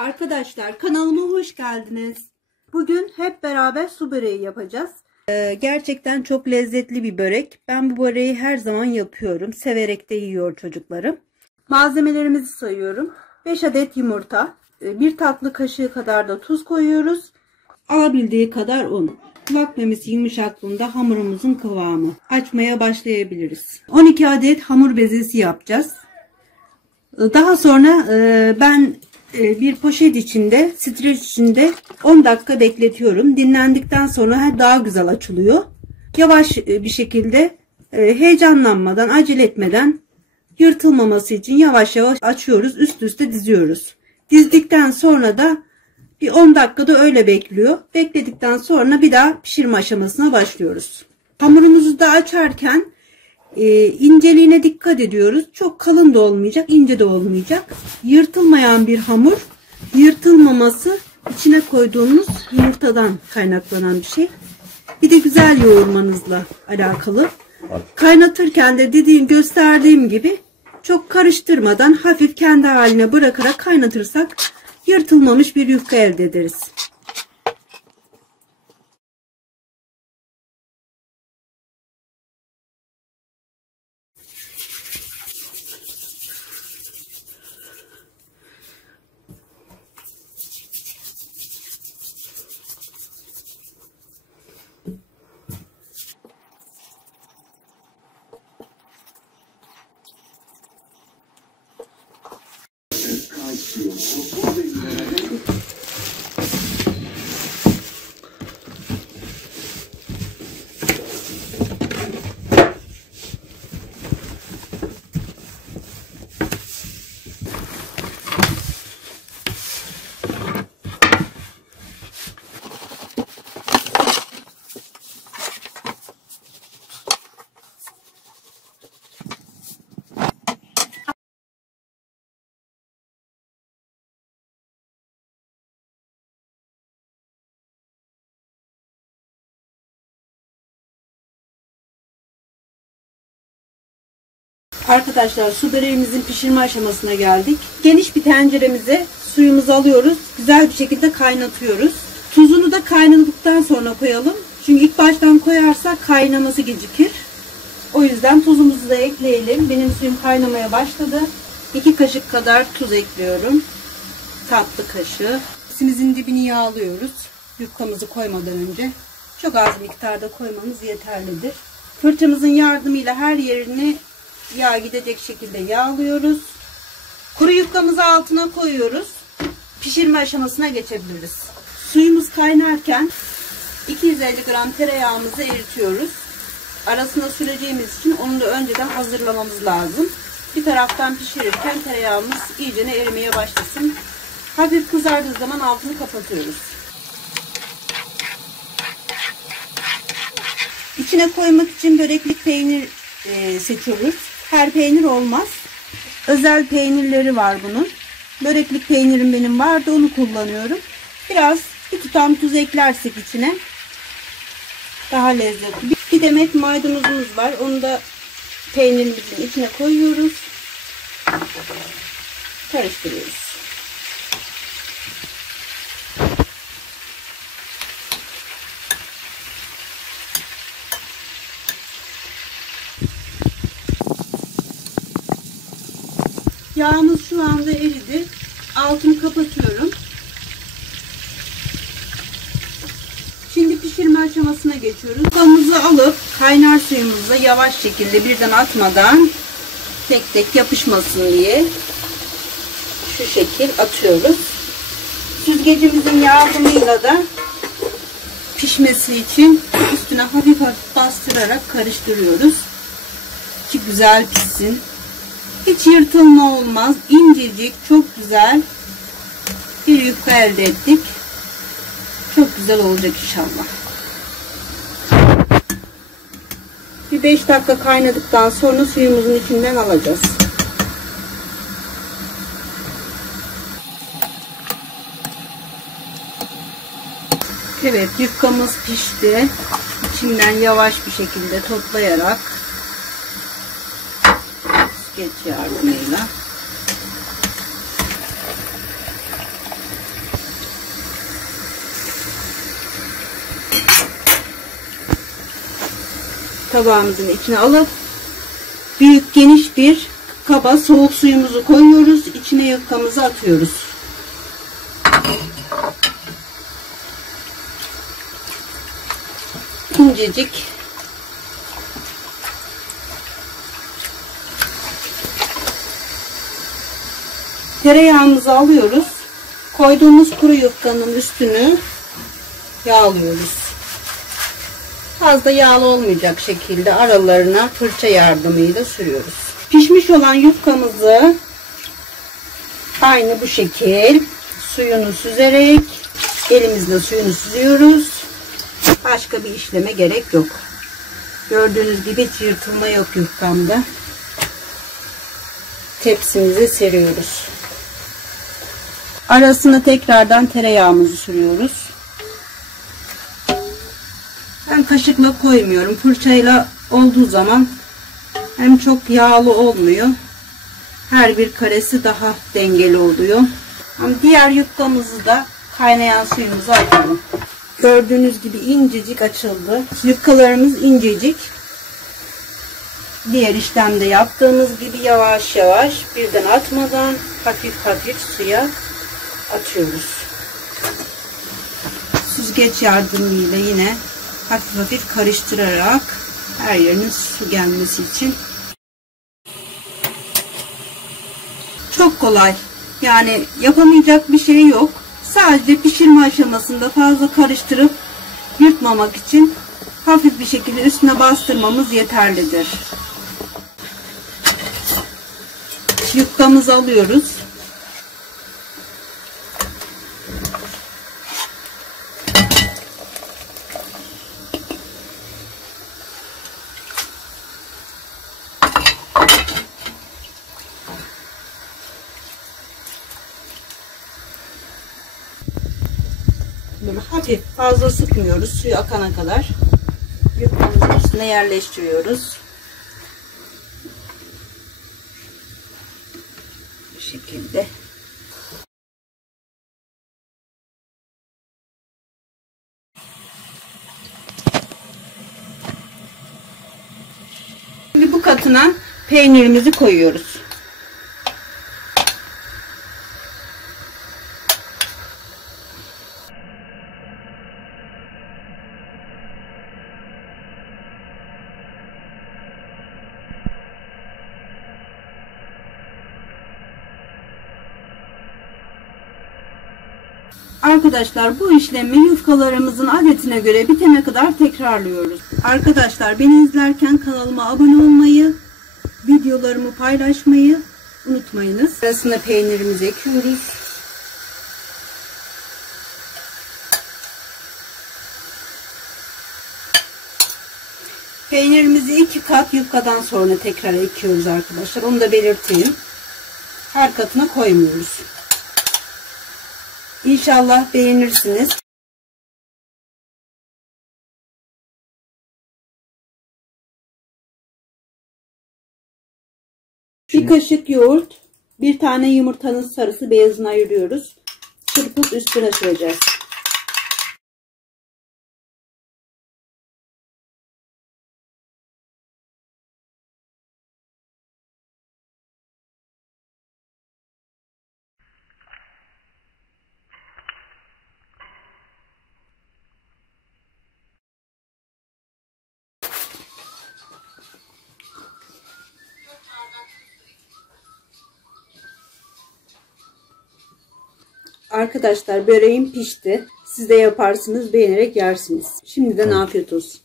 Arkadaşlar kanalıma hoş geldiniz. Bugün hep beraber su böreği yapacağız. Gerçekten çok lezzetli bir börek. Ben bu böreği her zaman yapıyorum. Severek de yiyor çocuklarım. Malzemelerimizi sayıyorum. 5 adet yumurta, 1 tatlı kaşığı kadar da tuz koyuyoruz. Alabildiği kadar un. Kulak memesi yumuşaklığında hamurumuzun kıvamı. Açmaya başlayabiliriz. 12 adet hamur bezesi yapacağız. Daha sonra ben bir poşet içinde, streç içinde 10 dakika bekletiyorum. Dinlendikten sonra daha güzel açılıyor. Yavaş bir şekilde heyecanlanmadan, acele etmeden yırtılmaması için yavaş yavaş açıyoruz. Üst üste diziyoruz. Dizdikten sonra da bir 10 dakikada öyle bekliyor. Bekledikten sonra bir daha pişirme aşamasına başlıyoruz. Hamurumuzu da açarken inceliğine dikkat ediyoruz. Çok kalın da olmayacak, ince de olmayacak. Yırtılmayan bir hamur, yırtılmaması içine koyduğumuz yumurtadan kaynaklanan bir şey. Bir de güzel yoğurmanızla alakalı. Kaynatırken de gösterdiğim gibi çok karıştırmadan hafif kendi haline bırakarak kaynatırsak yırtılmamış bir yufka elde ederiz. Arkadaşlar su böreğimizin pişirme aşamasına geldik. Geniş bir tenceremize suyumuzu alıyoruz. Güzel bir şekilde kaynatıyoruz. Tuzunu da kaynadıktan sonra koyalım. Çünkü ilk baştan koyarsak kaynaması gecikir. O yüzden tuzumuzu da ekleyelim. Benim suyum kaynamaya başladı. 2 kaşık kadar tuz ekliyorum. Tatlı kaşığı. Tepsimizin dibini yağlıyoruz. Yufkamızı koymadan önce. Çok az miktarda koymamız yeterlidir. Fırçamızın yardımıyla her yerini yağ gidecek şekilde yağlıyoruz. Kuru yufkamızı altına koyuyoruz. Pişirme aşamasına geçebiliriz. Suyumuz kaynarken 250 gram tereyağımızı eritiyoruz. Arasına süreceğimiz için onu da önceden hazırlamamız lazım. Bir taraftan pişirirken tereyağımız iyice erimeye başlasın. Hafif kızardığı zaman altını kapatıyoruz. İçine koymak için böreklik peynir seçiyoruz. Her peynir olmaz. Özel peynirleri var bunun. Böreklik peynirim benim vardı, onu kullanıyorum. Biraz bir tutam tuz eklersek içine daha lezzetli. Bir demet maydanozumuz var. Onu da peynirimizin içine koyuyoruz. Karıştırıyoruz. Yağımız şu anda eridi. Altını kapatıyorum. Şimdi pişirme aşamasına geçiyoruz. Yufkamızı alıp kaynar suyumuzla yavaş şekilde birden atmadan tek tek yapışmasın diye şu şekil atıyoruz. Süzgecimizin yardımıyla da pişmesi için üstüne hafif hafif bastırarak karıştırıyoruz ki güzel pişsin. Hiç yırtılma olmaz. İncecik, çok güzel bir yufka elde ettik. Çok güzel olacak inşallah. Bir 5 dakika kaynadıktan sonra suyumuzun içinden alacağız. Evet, yufkamız pişti. İçinden yavaş bir şekilde toplayarak süzgeç yardımıyla tabağımızın içine alıp büyük geniş bir kaba soğuk suyumuzu koyuyoruz. İçine yufkamızı atıyoruz. İncecik tereyağımızı alıyoruz. Koyduğumuz kuru yufkanın üstünü yağlıyoruz. Fazla yağlı olmayacak şekilde aralarına fırça yardımıyla sürüyoruz. Pişmiş olan yufkamızı aynı bu şekil suyunu süzerek elimizle suyunu süzüyoruz. Başka bir işleme gerek yok. Gördüğünüz gibi hiç yırtılma yok yufkamda. Tepsimize seriyoruz. Arasına tekrardan tereyağımızı sürüyoruz. Ben kaşıkla koymuyorum. Fırçayla olduğu zaman hem çok yağlı olmuyor. Her bir karesi daha dengeli oluyor. Ama diğer yufkamızı da kaynayan suyumuza atalım. Gördüğünüz gibi incecik açıldı. Yufkalarımız incecik. Diğer işlemde yaptığımız gibi yavaş yavaş birden atmadan hafif hafif suya atıyoruz. Süzgeç yardımıyla yine hafif hafif karıştırarak her yerine su gelmesi için. Çok kolay. Yani yapamayacak bir şey yok. Sadece pişirme aşamasında fazla karıştırıp yırtmamak için hafif bir şekilde üstüne bastırmamız yeterlidir. Yufkamızı alıyoruz. Böyle hafif, fazla sıkmıyoruz. Suyu akana kadar yufkamızın üstüne yerleştiriyoruz. Bu şekilde. Şimdi bu katına peynirimizi koyuyoruz. Arkadaşlar bu işlemi yufkalarımızın adetine göre bitene kadar tekrarlıyoruz. Arkadaşlar beni izlerken kanalıma abone olmayı, videolarımı paylaşmayı unutmayınız. Arasına peynirimizi ekiyoruz. Peynirimizi 2 kat yufkadan sonra tekrar ekiyoruz arkadaşlar. Onu da belirteyim. Her katına koymuyoruz. İnşallah beğenirsiniz. Bir kaşık yoğurt, bir tane yumurtanın sarısı beyazını ayırıyoruz. Çırpıp üstüne süreceğiz. Arkadaşlar böreğim pişti. Siz de yaparsınız, beğenerek yersiniz. Şimdiden afiyet olsun.